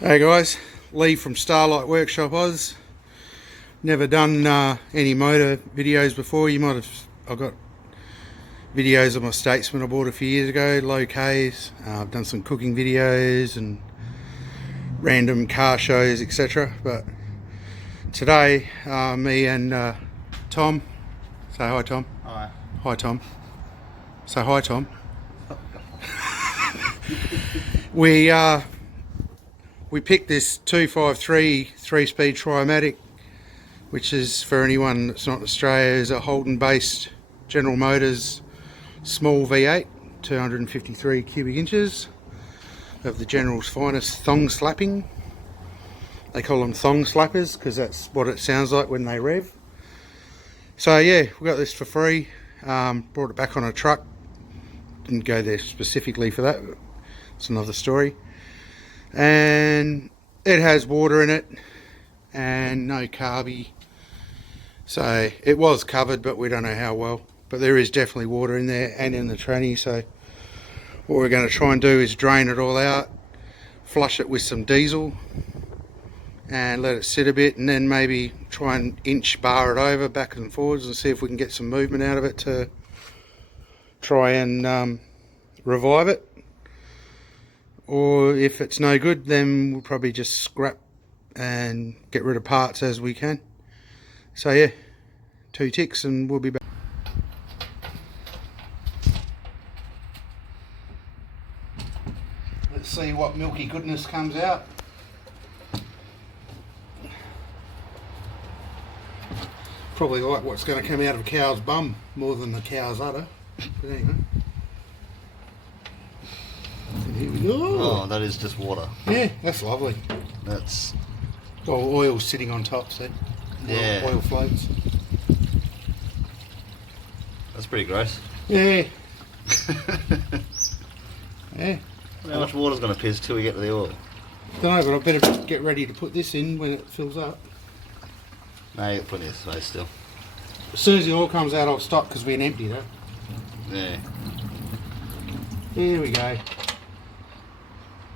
Hey guys, Lee from Starlight Workshop Oz. Never done any motor videos before. I've got videos of my Statesman I bought a few years ago, low Ks. I've done some cooking videos and random car shows, etc. But today, me and Tom, say hi Tom. Hi. Hi Tom. Say hi Tom. We picked this 253 3-speed Triomatic, which is, for anyone that's not in Australia, is a Holden based General Motors small V8, 253 cubic inches of the General's finest thong slapping. They call them thong slappers because that's what it sounds like when they rev. So yeah, we got this for free. Brought it back on a truck. Didn't go there specifically for that. It's another story. And it has water in it and no carby, so it was covered, but we don't know how well. But there is definitely water in there and in the tranny, so what we're going to try and do is drain it all out, flush it with some diesel and let it sit a bit, and then maybe try and inch bar it over back and forwards and see if we can get some movement out of it to try and revive it. Or if it's no good, then we'll probably just scrap and get rid of parts as we can. So yeah, 2 ticks and we'll be back. Let's see what milky goodness comes out. Probably like what's going to come out of a cow's bum more than the cow's udder. But anyway. And here we go. Oh, that is just water. Yeah, that's lovely. That's... Oh, oil sitting on top, see? Yeah. Oil floats. That's pretty gross. Yeah. Yeah. How much water's going to piss till we get to the oil? Don't know, but I better get ready to put this in when it fills up. No, you got plenty of space still. As soon as the oil comes out, I'll stop because we can empty that. Yeah. Here we go.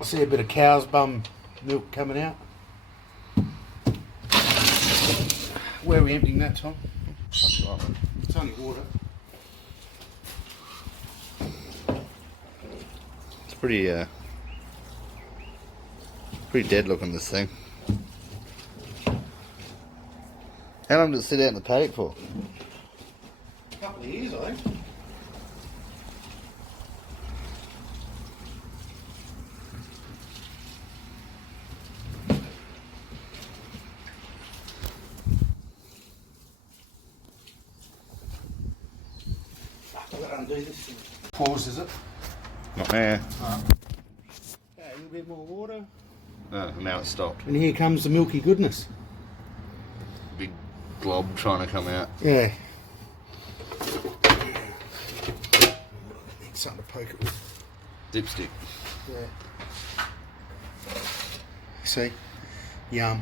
I see a bit of cow's bum milk coming out. Where are we emptying that, Tom? It's only water. It's pretty dead looking, this thing. How long does it sit out in the paddock for? A couple of years, I think. I've got to undo this thing. Pause, is it? Not there. Okay, a little bit more water. Oh, now it's stopped. And here comes the milky goodness. Big glob trying to come out. Yeah. Need something to poke it with. Dipstick. Yeah. See? Yum.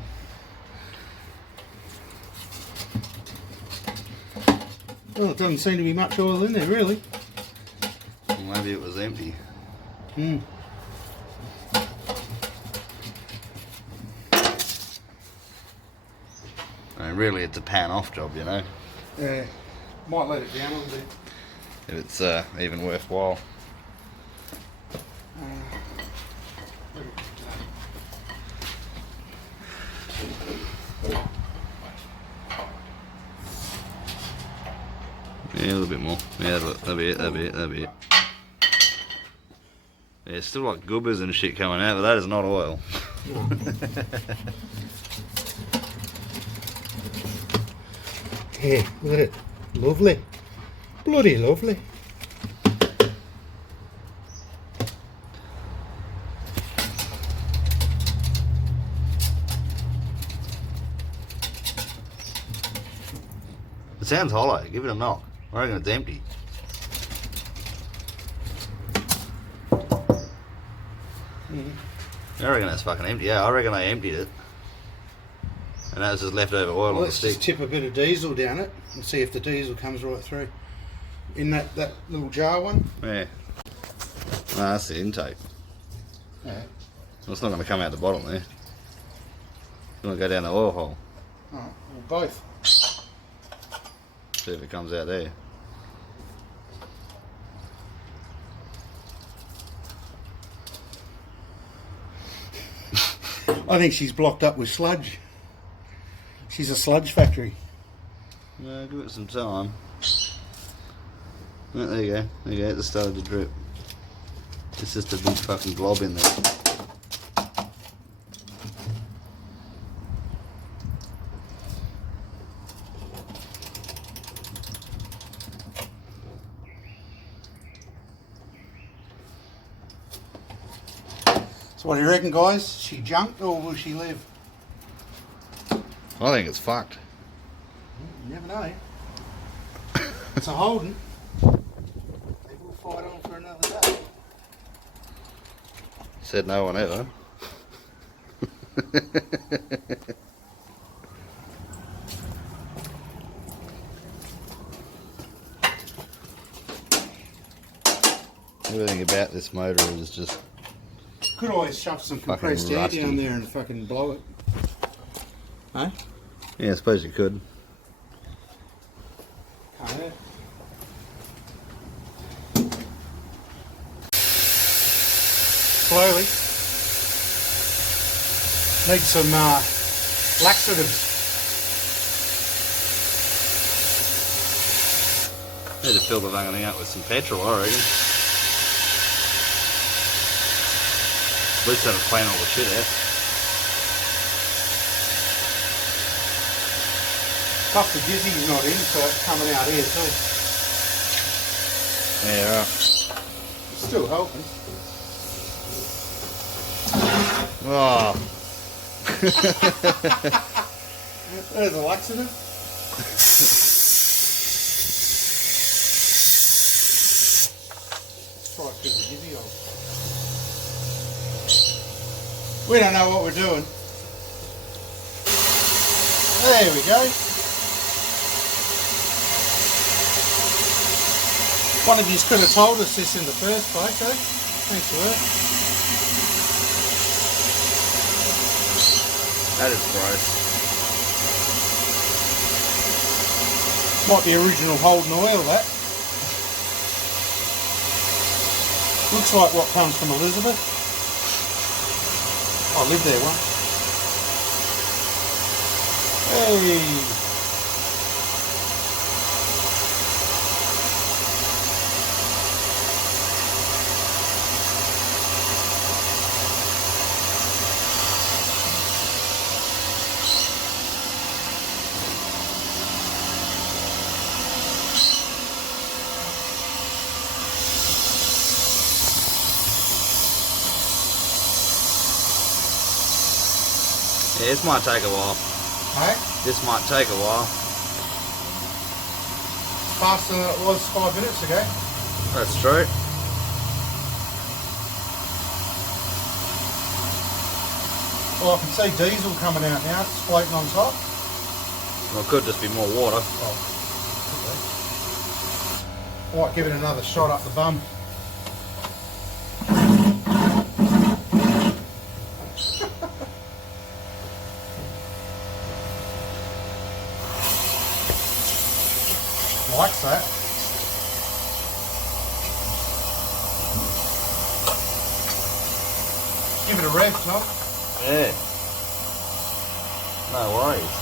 Well, it doesn't seem to be much oil in there, really. Well, maybe it was empty. Hmm. I mean, really, it's a pan off job, you know. Yeah. Might let it down a little bit. If it's even worthwhile. Yeah, a little bit more. Yeah, that'll be it. Yeah, it's still like goobers and shit coming out, but that is not oil. Yeah, look at it. Lovely. Bloody lovely. It sounds hollow. Give it a knock. I reckon it's empty. I reckon that's fucking empty. Yeah, I reckon I emptied it. And that was just leftover oil on the Let's stick. just tip a bit of diesel down it and see if the diesel comes right through. In that little jar one. Yeah. Ah, that's the intake. Yeah. Well, it's not going to come out the bottom there. It's going to go down the oil hole. Alright, well both. See if it comes out there. I think she's blocked up with sludge. She's a sludge factory. No, give it some time. Oh, there you go. There you go. It started to drip. It's just a big fucking glob in there. So what do you reckon, guys? She junked or will she live? I think it's fucked. You never know. It's a Holden. They will fight on for another day. Said no one ever. Everything about this motor is just Could always shove some compressed air rusty. down there and fucking blow it. Huh? yeah, I suppose you could. Can't hurt. Slowly. Need some laxatives. Need to fill the thing out with some petrol, I reckon. At least that'll clean all the shit out. Tough the dizzy's not in, so it's coming out here too. Yeah, right. It's still helping. Oh, There's a laxative. Try to keep the dizzy on. We don't know what we're doing. There we go. One of you could have told us this in the first place, eh? Thanks for that. that is gross. Might be original Holden oil, that. Looks like what comes from Elizabeth. I lived there once. Hey! Yeah, this might take a while. Hey? This might take a while. Faster than it was 5 minutes ago. That's true. Well, I can see diesel coming out now. It's floating on top. Well, it could just be more water. Oh, could be. Might give it another shot up the bum. Likes that. Give it a rev, Tom. Yeah. No worries.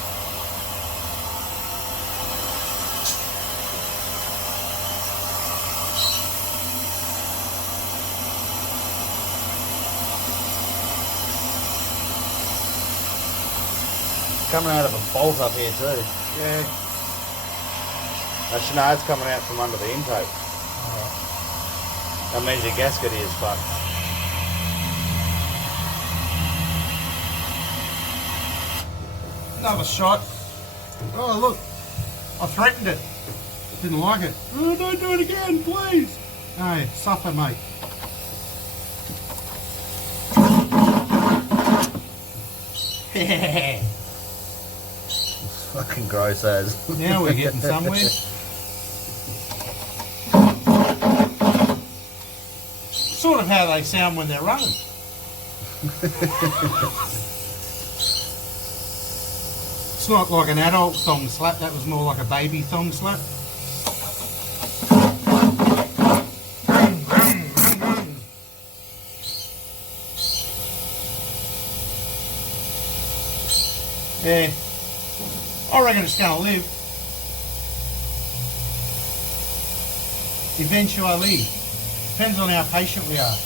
Coming out of a bolt up here too. Yeah. Actually, no, it's coming out from under the intake. That means your gasket is fucked. Another shot. Oh, look. I threatened it. Didn't like it. Oh, don't do it again, please. No, suffer, mate. Fucking gross as. Now we're getting somewhere. Sort of how they sound when they're running. It's not like an adult thong slap, that was more like a baby thong slap. Yeah, I reckon it's going to live. Eventually. Depends on how patient we are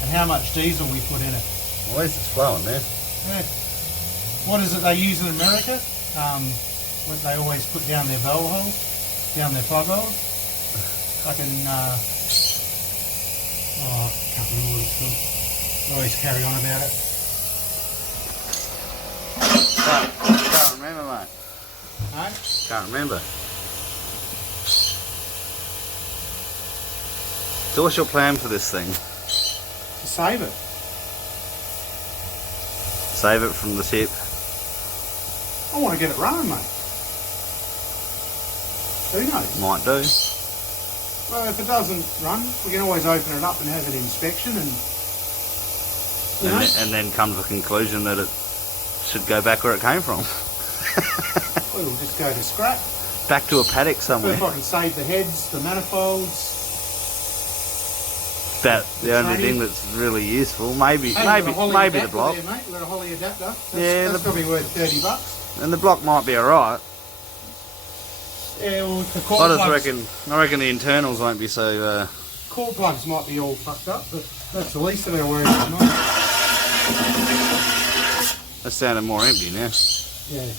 and how much diesel we put in it. At least it's flowing there. Yeah. What is it they use in America? What they always put down their valve holes, down their plug holes. Fucking, I can't remember what it's called. They always carry on about it. Can't remember, mate. Hey? Can't remember. So what's your plan for this thing? To save it. Save it from the tip? I want to get it running, mate. Who knows? Might do. Well, if it doesn't run, we can always open it up and have an inspection and... You know? And then come to the conclusion that it should go back where it came from. It'll just go to scrap. Back to a paddock But somewhere. if I can save the heads, the manifolds... That's the only thing that's really useful. Maybe Hey, maybe we've got a Holly maybe the adapter block. there, mate. We've got a Holly adapter. That's, Yeah, that's probably worth $30. And the block might be alright. Yeah, well, the I cord just plugs, reckon the internals won't be so cord plugs might be all fucked up, but that's the least of our worries at the moment. that sounded more empty now. Yeah.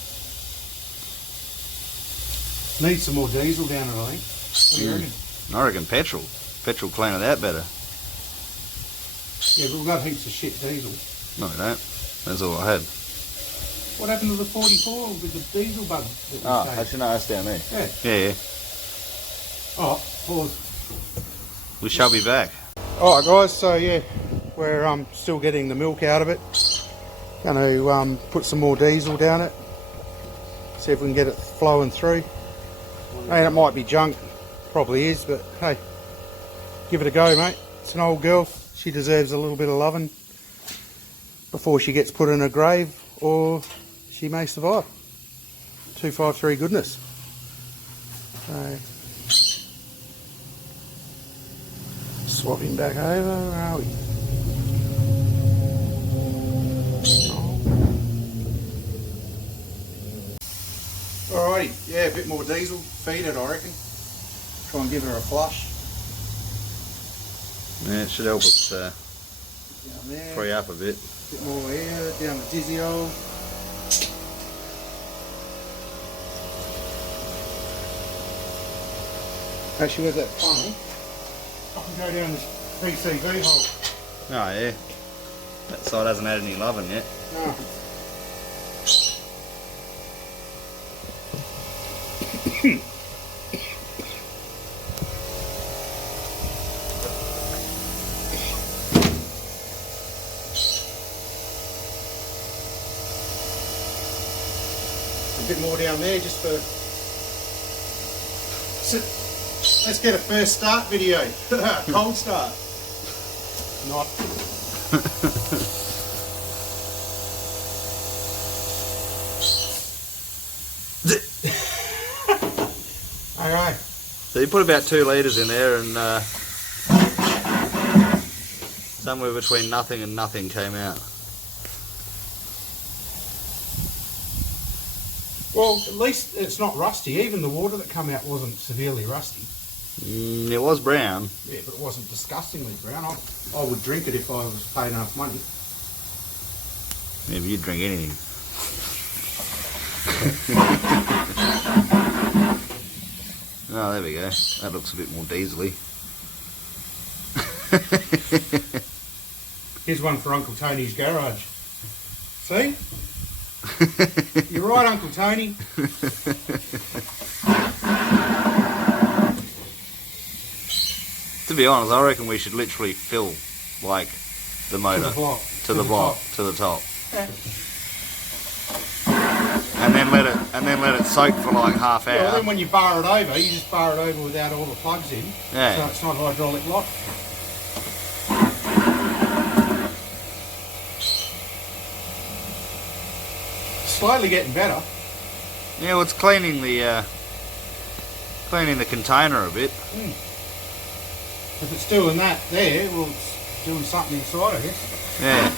Need some more diesel down it, I think. What do you reckon? I reckon petrol. Petrol clean it out better. Yeah, but we've got heaps of shit diesel. No, we don't. That's all I had. What happened to the 44 with the diesel bug that we saved? no, that's down there. Yeah. Yeah. Oh, pause. We shall be back. Alright guys, so yeah, we're still getting the milk out of it. Going to put some more diesel down it. See if we can get it flowing through. And it might be junk, probably is, but hey, give it a go, mate. It's an old girl. She deserves a little bit of loving before she gets put in a grave, or she may survive. 253 goodness. So, swapping back over, where are we? Alrighty, yeah, a bit more diesel, feed it I reckon. Try and give her a flush. Yeah, it should help it Down there, free up a bit. a bit more here, down the dizzy hole. Actually, where's that funnel? I can go down this PCV hole. Oh yeah. That side hasn't had any loving yet. No. A bit more down there just for... Let's get a first start video. Cold start. Not. Okay. So you put about 2 litres in there and somewhere between nothing and nothing came out. Well, at least it's not rusty. Even the water that came out wasn't severely rusty. It was brown. Yeah, but it wasn't disgustingly brown. I would drink it if I was paid enough money. Yeah, but you'd drink anything. Oh, there we go. That looks a bit more diesely. Here's one for Uncle Tony's garage. See? You're right, Uncle Tony. To be honest, I reckon we should literally fill, like, the motor to the block, to the top, Yeah. and then let it soak for like half Well, hour. then when you bar it over, you just bar it over without all the plugs in. Yeah. So it's not hydraulic lock. slowly getting better. Yeah, well, it's cleaning the container a bit. If it's doing that there, well, it's doing something inside, I guess. Yeah.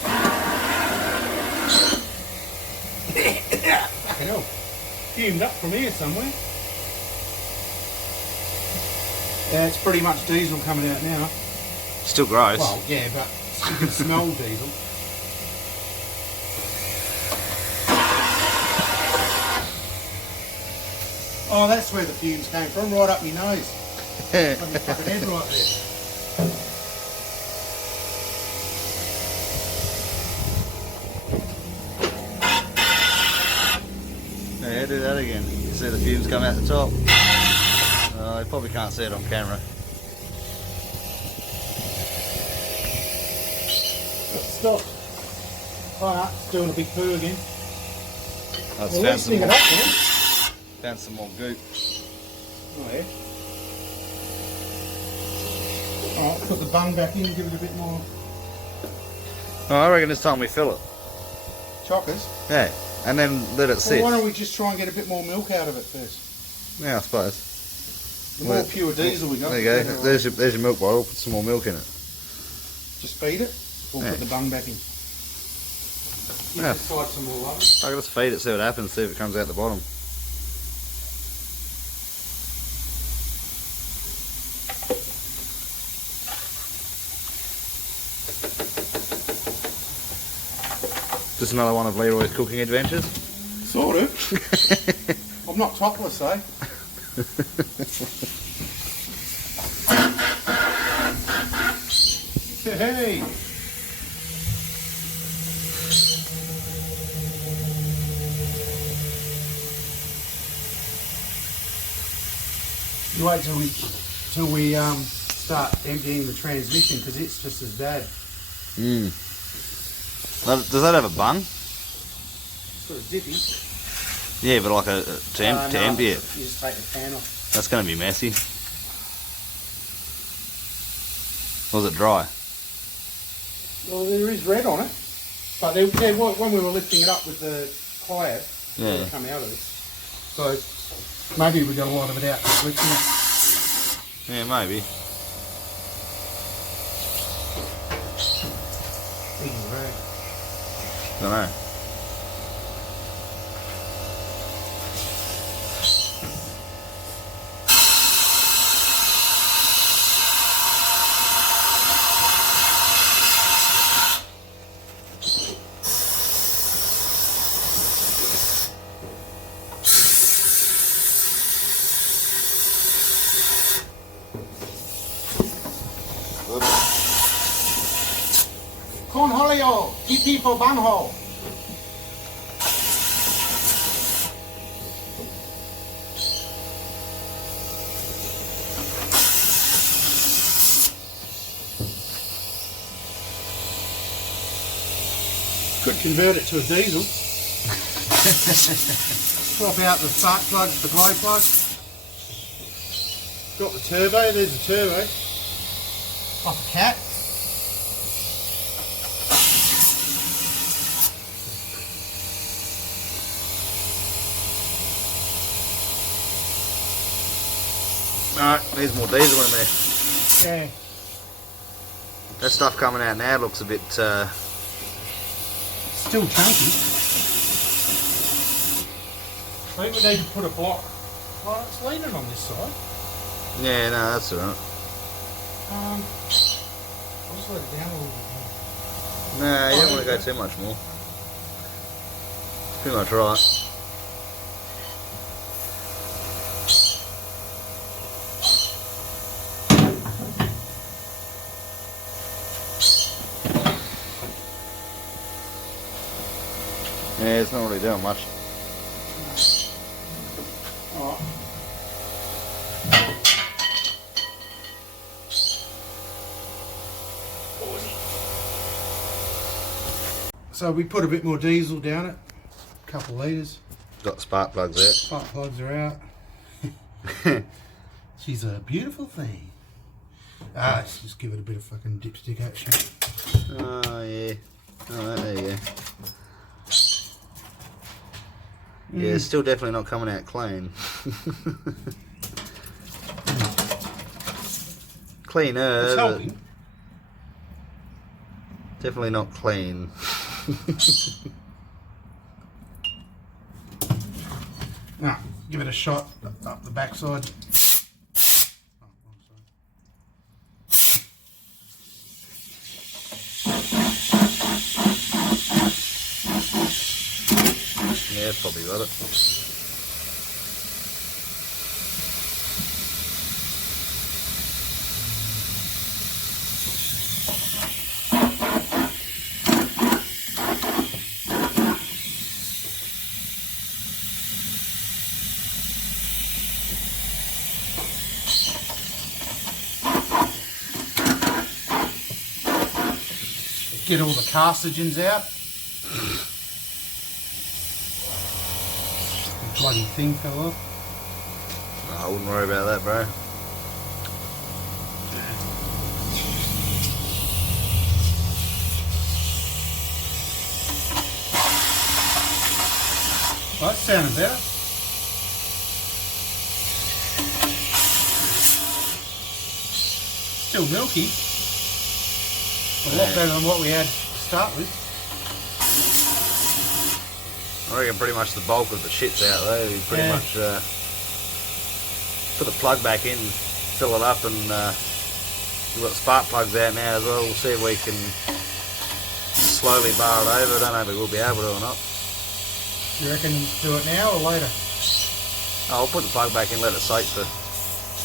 Fucking hell. Fumed up from here somewhere. Yeah, it's pretty much diesel coming out now. Still gross. Well, yeah, but you can smell diesel. Oh, that's where the fumes came from, right up your nose. On your fucking head right there. Yeah, do that again. You see the fumes come out the top. You probably can't see it on camera. Stop. Alright, it's doing a big poo again. Oh, it's Well, let's pick it up then. found some more goop. Oh, yeah. Alright, put the bung back in and give it a bit more Oh, I reckon it's time we fill it. chockers. Yeah, and then let it Well, sit. why don't we just try and get a bit more milk out of it first? Yeah, I suppose. The more pure diesel we got. There you go. the better. There's your milk bottle. Put some more milk in it. Just feed it, or Yeah. put the bung back in. Yeah. Yeah. Side some more love. I let's feed it, see what happens, see if it comes out the bottom. Just another one of Leroy's cooking adventures. Sort of. I'm not topless though. Hey. You wait till we start emptying the transmission because it's just as bad. Does that have a bung? Sort of zippy. Yeah, but like to empty it. You just take the pan off. That's going to be messy. Was it dry? Well, there is red on it, but when we were lifting it up with the plier, Yeah. it come out of it. So maybe we got a lot of it out. Yeah, maybe. Don't know. Cornholio, TP for bunhole. Could convert it to a diesel. Swap out the spark plugs for glow plugs. Got the turbo, there's the turbo. Off a cat. Alright, needs more diesel in there. Yeah. That stuff coming out now looks a bit, Still chunky. I think we need to put a block. Well, it's leaning on this side. yeah, no, that's alright. I'll just let it down a little bit more. No, you don't want to go too much more. Pretty much right. Yeah, it's not really doing much. Alright. So we put a bit more diesel down it, a couple of litres. Got the spark plugs there. Spark plugs are out. She's a beautiful thing. Let's just give it a bit of fucking dipstick action. Oh yeah. Oh, there you go. Yeah, it's still definitely not coming out clean. Cleaner. It's helping. Definitely not clean. Now, give it a shot up the backside. Yeah, it's probably got it. Get all the carcinogens out. The bloody thing fell off. I wouldn't worry about that, bro. Well, that sounded better. Still milky. A lot better than what we had to start with. I reckon pretty much the bulk of the shit's out though. You pretty much put the plug back in, fill it up, and we've got spark plugs out now as well. We'll see if we can slowly bar it over. I don't know if we will be able to or not. You reckon do it now or later? I'll put the plug back in, let it soak for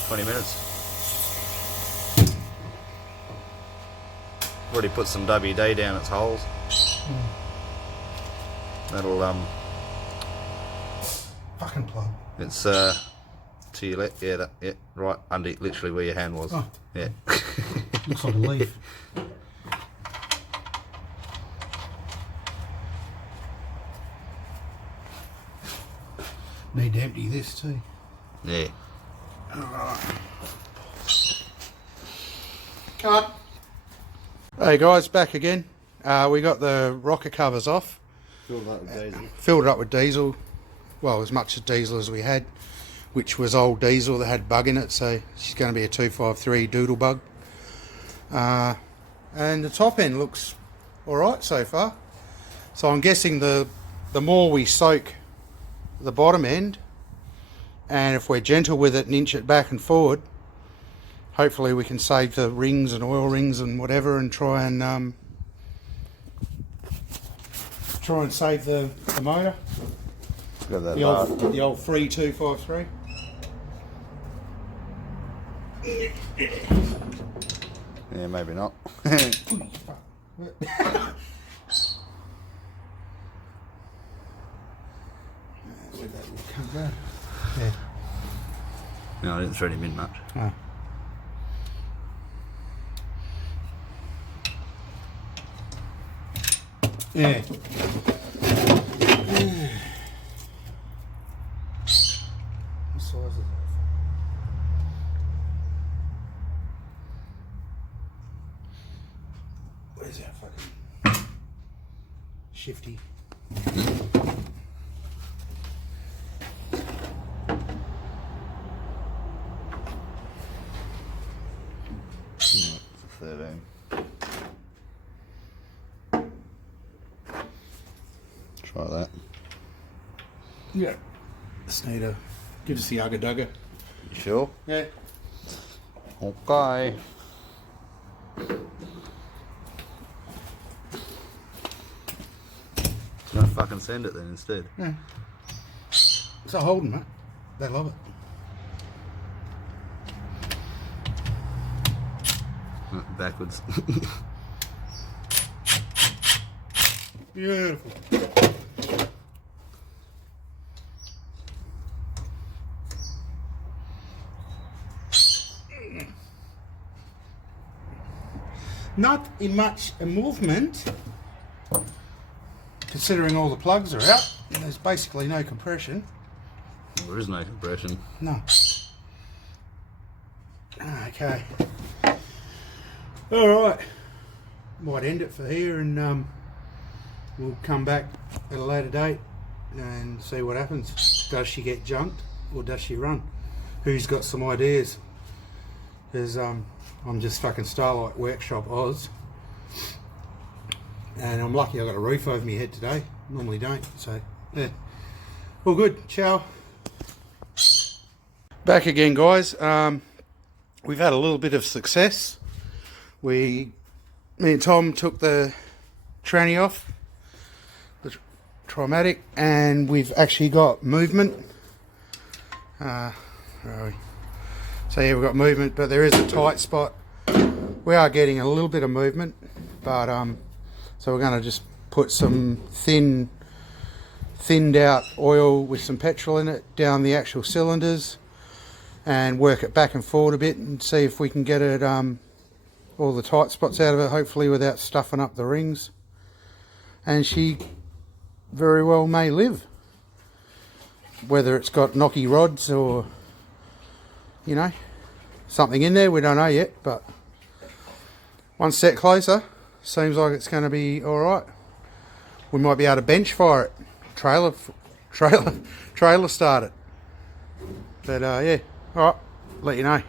20 minutes. Already put some WD down its holes. That'll Fucking plug. it's to your left, yeah, yeah, right under, literally where your hand was. Oh. Yeah. Looks like a leaf. Need to empty this too. Yeah. Cut. Hey guys, back again. We got the rocker covers off. Filled up with diesel. Filled it up with diesel. Well, as much of diesel as we had, which was old diesel that had bug in it. So she's going to be a 253 doodle bug. And the top end looks all right so far. So I'm guessing the more we soak the bottom end, and if we're gentle with it and inch it back and forward, hopefully we can save the rings and oil rings and whatever, and try and save the motor. Got that The old free 253. Yeah, maybe not. Yeah. No, I didn't thread him in much. Oh. Yeah. What size is that? Where's that fucking shifty? It's a 13. Try that. Yeah. Just need to give us the ugga dugga. You sure? Yeah. Okay. No, fucking send it then instead. Yeah. It's a Holden, mate. They love it. Backwards. Beautiful. Not in much a movement, considering all the plugs are out. And there's basically no compression. There is no compression. No. Okay. All right. Might end it for here, and we'll come back at a later date and see what happens. Does she get junked or does she run? Who's got some ideas? Because I'm just fucking Starlight Workshop Oz, and I'm lucky I got a roof over my head today. Normally don't. So yeah, all good. Ciao. Back again, guys. We've had a little bit of success. Me and Tom took the tranny off, the Trimatic, and we've actually got movement. Where are we? So yeah, we've got movement, but there is a tight spot. We are getting a little bit of movement, but so we're going to just put some thinned out oil with some petrol in it down the actual cylinders and work it back and forward a bit and see if we can get it all the tight spots out of it, hopefully without stuffing up the rings. And she very well may live, whether it's got knocky rods or, you know, something in there, we don't know yet, but one step closer, seems like it's going to be alright. We might be able to bench fire it, trailer start it. But yeah, alright, let you know.